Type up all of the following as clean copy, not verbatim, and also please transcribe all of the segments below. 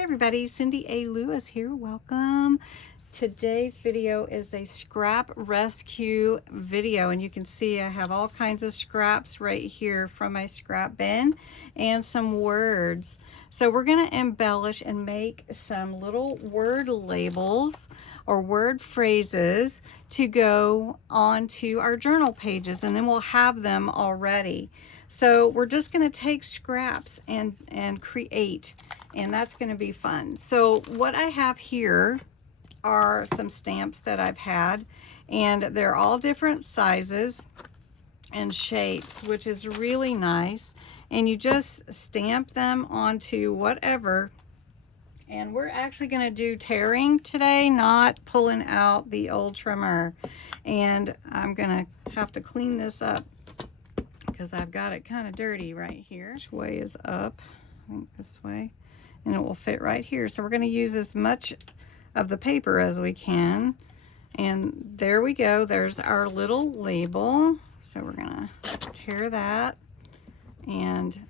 Hey everybody, Cindy A. Lewis here. Welcome. Today's video is a scrap rescue video, and you can see I have all kinds of scraps right here from my scrap bin and some words. So we're going to embellish and make some little word labels or word phrases to go onto our journal pages, and then we'll have them already. So we're just going to take scraps and create, and that's going to be fun. So what I have here are some stamps that I've had, and they're all different sizes and shapes, which is really nice. And you just stamp them onto whatever. And we're actually going to do tearing today, not pulling out the old trimmer. And I'm going to have to clean this up because I've got it kind of dirty right here. Which way is up? I think this way. And it will fit right here. So we're going to use as much of the paper as we can. And there we go. There's our little label. So we're going to tear that. And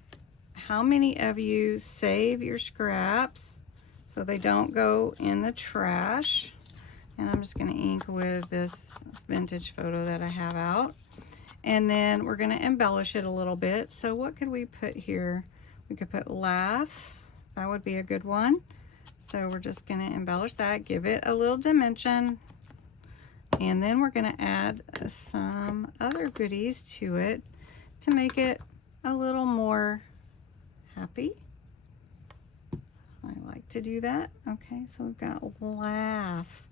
how many of you save your scraps so they don't go in the trash? And I'm just going to ink with this vintage photo that I have out. And then we're going to embellish it a little bit. So what could we put here? We could put laugh. That would be a good one. So we're just going to embellish that, give it a little dimension. And then we're going to add some other goodies to it to make it a little more happy. I like to do that. Okay, so we've got laugh.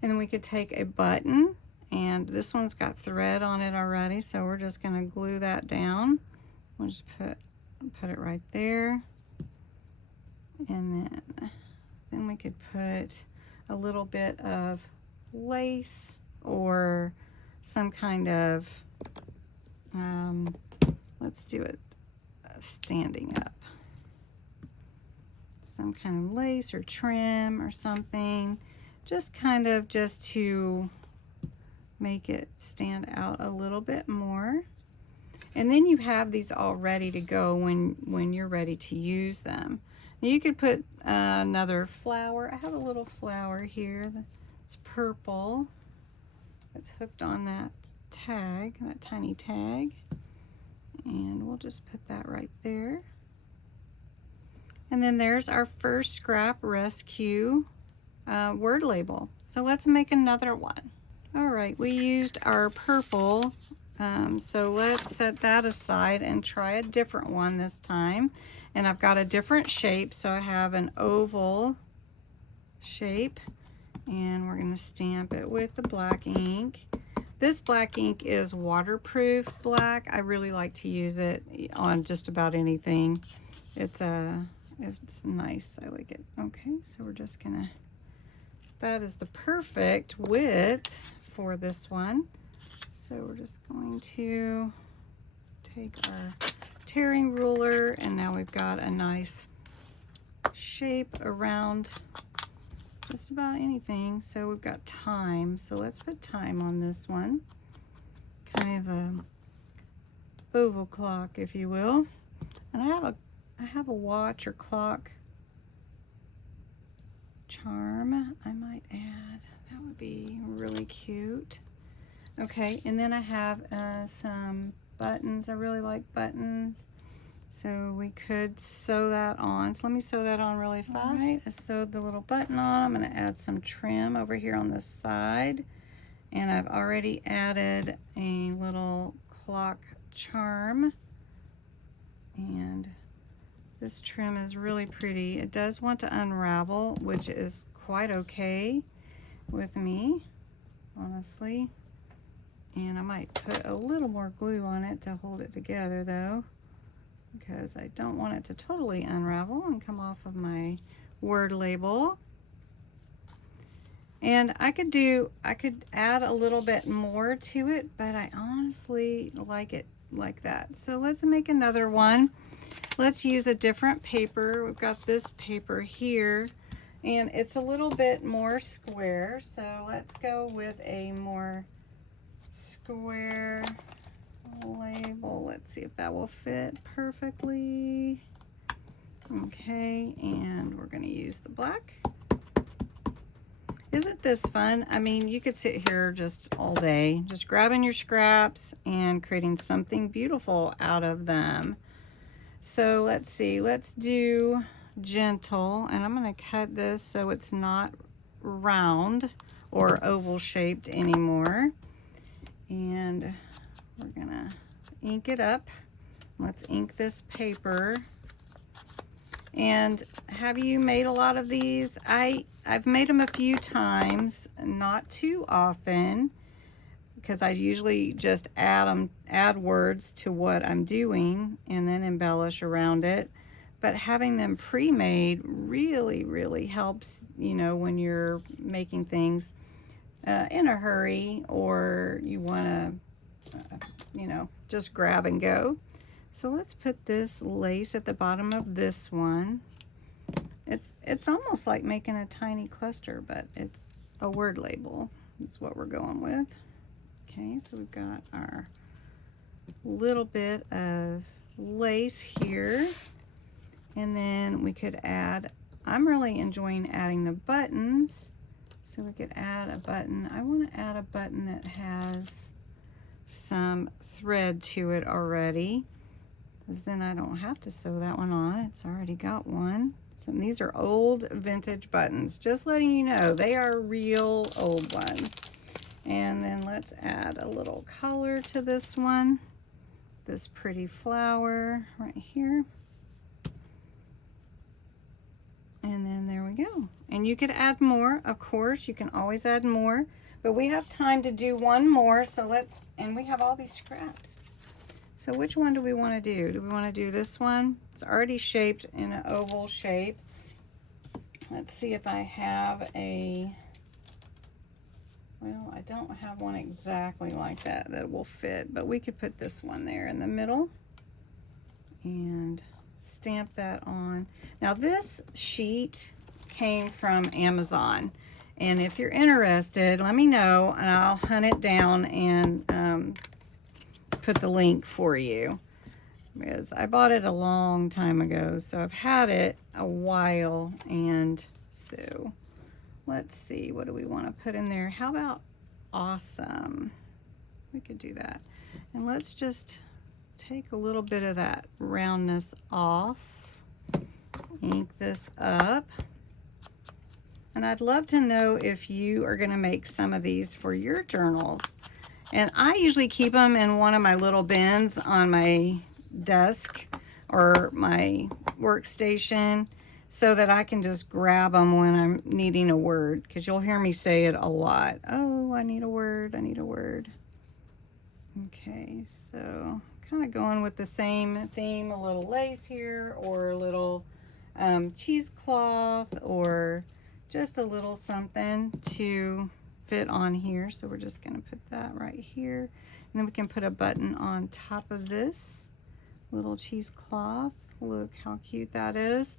And then we could take a button, and this one's got thread on it already, so we're just going to glue that down. We'll just put it right there. And then we could put a little bit of lace or some kind of, let's do it standing up. Some kind of lace or trim or something. Just to make it stand out a little bit more. And then you have these all ready to go when you're ready to use them. You could put another flower. I have a little flower here. It's purple. It's hooked on that tag, that tiny tag. And we'll just put that right there. And then there's our first scrap rescue word label. So let's make another one. All right, we used our purple. So let's set that aside and try a different one this time. And I've got a different shape, so I have an oval shape, and we're going to stamp it with the black ink. This black ink is waterproof black. I really like to use it on just about anything. It's nice. I like it. Okay, so we're just gonna, that is the perfect width for this one. So we're just going to take our tearing ruler, and now we've got a nice shape around just about anything. So we've got time, so let's put time on this one. Kind of a oval clock, if you will. And I have a watch or clock charm I might add. That would be really cute. Okay, and then I have some buttons. I really like buttons, so we could sew that on. So let me sew that on really fast. All right, I sewed the little button on. I'm going to add some trim over here on this side, and I've already added a little clock charm, and this trim is really pretty. It does want to unravel, which is quite okay with me, honestly. And I might put a little more glue on it to hold it together though, because I don't want it to totally unravel and come off of my word label. And I could add a little bit more to it, but I honestly like it like that. So let's make another one. Let's use a different paper. We've got this paper here, and it's a little bit more square. So let's go with a more square label. Let's see if that will fit perfectly. Okay, and we're going to use the black. Isn't this fun? I mean, you could sit here just all day, just grabbing your scraps and creating something beautiful out of them. So let's see, let's do gentle, and I'm going to cut this so it's not round or oval shaped anymore. And we're going to ink it up. Let's ink this paper. And have you made a lot of these? I've made them a few times, not too often, because I usually just add words to what I'm doing and then embellish around it. But having them pre-made really helps, you know, when you're making things in a hurry, or you want to, you know, just grab and go. So let's put this lace at the bottom of this one. It's almost like making a tiny cluster, but it's a word label. That's what we're going with. Okay, so we've got our little bit of lace here. And then we could add, I'm really enjoying adding the buttons. So we could add a button. I want to add a button that has some thread to it already, because then I don't have to sew that one on. It's already got one. So these are old vintage buttons. Just letting you know, they are real old ones. And then let's add a little color to this one. This pretty flower right here. And then there we go. And you could add more, of course. You can always add more. But we have time to do one more, so let's, and we have all these scraps. So which one do we want to do? Do we want to do this one? It's already shaped in an oval shape. Let's see if I have a, well, I don't have one exactly like that that will fit, but we could put this one there in the middle and stamp that on. Now this sheet came from Amazon, and if you're interested, let me know and I'll hunt it down and put the link for you, because I bought it a long time ago, so I've had it a while. And so let's see, what do we want to put in there? How about awesome? We could do that. And let's just take a little bit of that roundness off, ink this up. And I'd love to know if you are going to make some of these for your journals. And I usually keep them in one of my little bins on my desk or my workstation, so that I can just grab them when I'm needing a word, because you'll hear me say it a lot. Oh, I need a word, I need a word. Okay, so kind of going with the same theme, a little lace here, or a little cheesecloth, or just a little something to fit on here. So we're just going to put that right here, and then we can put a button on top of this little cheesecloth. Look how cute that is.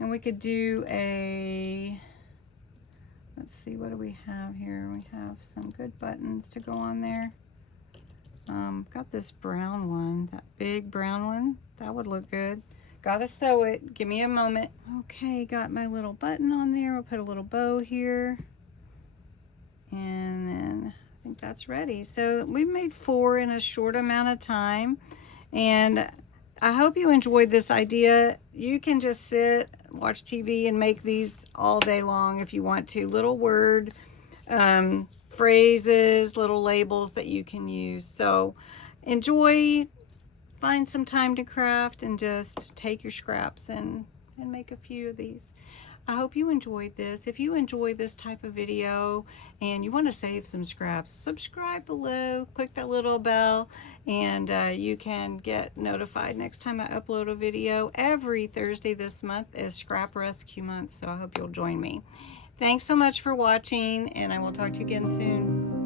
And we could do a, let's see, what do we have here? We have some good buttons to go on there. Got this brown one, that big brown one, that would look good. Gotta sew it, give me a moment. Okay, got my little button on there. We'll put a little bow here, and then I think that's ready. So we've made 4 in a short amount of time, and I hope you enjoyed this idea. You can just sit, watch TV, and make these all day long if you want to. Little word phrases, little labels that you can use. So enjoy, find some time to craft, and just take your scraps and make a few of these. I hope you enjoyed this. If you enjoy this type of video and you want to save some scraps, subscribe below, click that little bell, and you can get notified next time I upload a video. Every Thursday this month is Scrap Rescue Month, so I hope you'll join me. Thanks so much for watching, and I will talk to you again soon.